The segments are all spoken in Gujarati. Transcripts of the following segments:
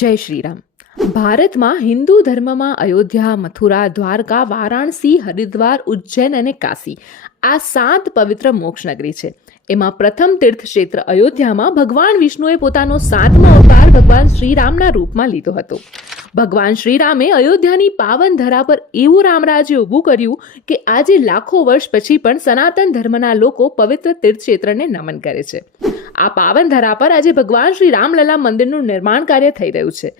જય શ્રી રામ. ભારતમાં હિન્દુ ધર્મમાં અયોધ્યા, મથુરા, દ્વારકા, વારાણસી, હરિદ્વાર, ઉજ્જૈન અને કાશી આ 7 પવિત્ર મોક્ષનગરી છે. એમાં પ્રથમ તીર્થ ક્ષેત્ર અયોધ્યામાં ભગવાન વિષ્ણુએ પોતાનો 7મો અવતાર ભગવાન શ્રીરામના રૂપમાં લીધો હતો. ભગવાન શ્રીરામે અયોધ્યાની પાવન ધરા પર એવું રામરાજ્ય ઊભું કર્યું કે આજે લાખો વર્ષ પછી પણ સનાતન ધર્મના લોકો પવિત્ર તીર્થક્ષેત્રને નમન કરે છે. આ પાવન ધરા પર આજે ભગવાન શ્રી રામલલા મંદિરનું નિર્માણ કાર્ય થઈ રહ્યું છે.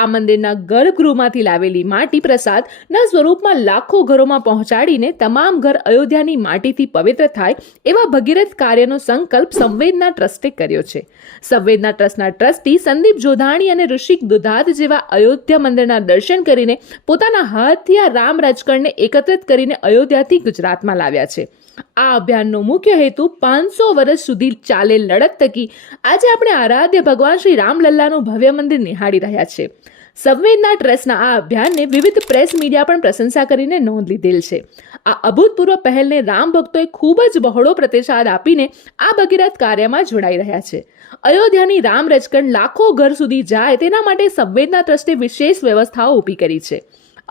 આ મંદિરના ગર્ભગૃહમાંથી લાવેલી માટી પ્રસાદના સ્વરૂપમાં લાખો ઘરોમાં પહોંચાડીને તમામ ઘર અયોધ્યાની માટીથી પવિત્ર થાય એવા ભગીરથ કાર્યનો સંકલ્પ સંવેદના ટ્રસ્ટે કર્યો છે. સંવેદના ટ્રસ્ટના ટ્રસ્ટી સંદીપ જોધાણી અને ઋષિક દુધાત જેવા અયોધ્યા મંદિરના દર્શન કરીને પોતાના હાથથી આ રામ રાજકણને એકત્રિત કરીને અયોધ્યાથી ગુજરાતમાં લાવ્યા છે. આ અભિયાનનો મુખ્ય હેતુ 500 વર્ષ સુધી ચાલેલ લડત થકી આજે આપણે આરાધ્ય ભગવાન શ્રી રામલલ્લાનું ભવ્ય મંદિર નિહાળી રહ્યા છે. સંવેદના ટ્રસ્ટના આ અભિયાનને વિવિધ પ્રેસ મીડિયા પણ પ્રશંસા કરીને નોંધ લીધેલ છે. આ અભૂતપૂર્વ પહેલને રામ ભક્તોએ ખૂબ જ બહોળો પ્રતિસાદ આપીને આ ભગીરથ કાર્યમાં જોડાઈ રહ્યા છે. અયોધ્યાની રામ રજકણ લાખો ઘર સુધી જાય તેના માટે સંવેદના ટ્રસ્ટે વિશેષ વ્યવસ્થાઓ ઊભી કરી છે.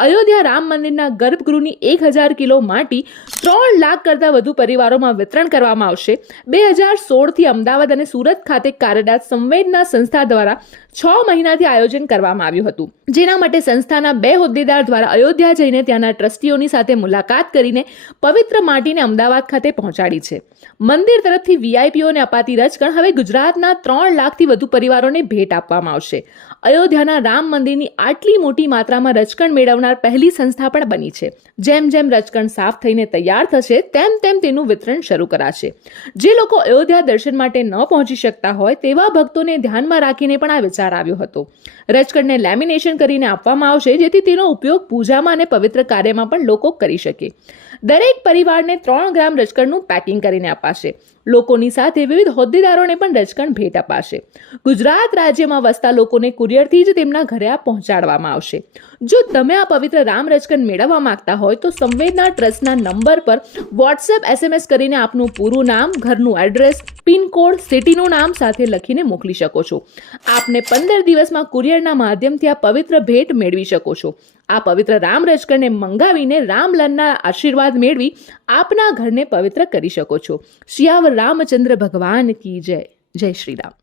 અયોધ્યા રામ મંદિરના ગર્ભગૃહની 1000 કિલો માટી 3 લાખ કરતાં વધુ પરિવારોમાં વિતરણ કરવામાં આવશે. 2016થી અમદાવાદ અને સુરત ખાતે કાર્યરત સંવેદના સંસ્થા દ્વારા 6 મહિનાથી આયોજન કરવામાં આવ્યું હતું, જેના માટે સંસ્થાના 2 હોદ્દેદાર દ્વારા અયોધ્યા જઈને ત્યાંના ટ્રસ્ટીઓની સાથે મુલાકાત કરીને પવિત્ર માટીને અમદાવાદ ખાતે પહોંચાડી છે. મંદિર તરફથી વીઆઈપીઓને અપાતી રજકણ હવે ગુજરાતના 3 લાખથી વધુ પરિવારોને ભેટ આપવામાં આવશે. અયોધ્યાના રામ મંદિરની આટલી મોટી માત્રામાં રજકણ મેળવનાર પહેલી સંસ્થા પણ બની છે. જેમ જેમ રજકણ સાફ થઈને તૈયાર થશે તેમ તેમ તેનું વિતરણ શરૂ કરાશે. જે લોકો અયોધ્યા દર્શન માટે ન પહોંચી શકતા હોય તેવા ભક્તોને ધ્યાનમાં રાખીને પણ આ વિચાર આવ્યો હતો. રજકણને લેમિનેશન કરીને આપવામાં આવશે, જેથી તેનો ઉપયોગ પૂજામાં અને પવિત્ર કાર્યમાં પણ લોકો કરી શકે. દરેક પરિવારને 3 ગ્રામ રજકણનું પેકિંગ કરીને અપાશે. લોકોની સાથે વિવિધ હોદ્દેદારોને પણ રજકણ ભેટ અપાશે. ગુજરાત રાજ્યમાં વસતા લોકોને કુરિયરથી જ તેમના ઘરે આ પહોંચાડવામાં આવશે. જો તમે આ પવિત્ર રામ રજકણ મેળવવા માંગતા હોય તો સંવેદના ટ્રસ્ટના નંબર પર વોટ્સએપ SMS કરીને આપનું પૂરું નામ, ઘરનું એડ્રેસ, પિનકોડ, સિટીનું નામ સાથે લખીને મોકલી શકો છો. આપને 15 દિવસમાં કુરિયરના માધ્યમથી આ પવિત્ર ભેટ મેળવી શકો છો. આ પવિત્ર રામ રજકણને મંગાવીને રામલલ્લાના આશીર્વાદ મેળવી આપના ઘરને પવિત્ર કરી શકો છો. શિયાવર રામચંદ્ર ભગવાન કી જય. જય શ્રી રામ.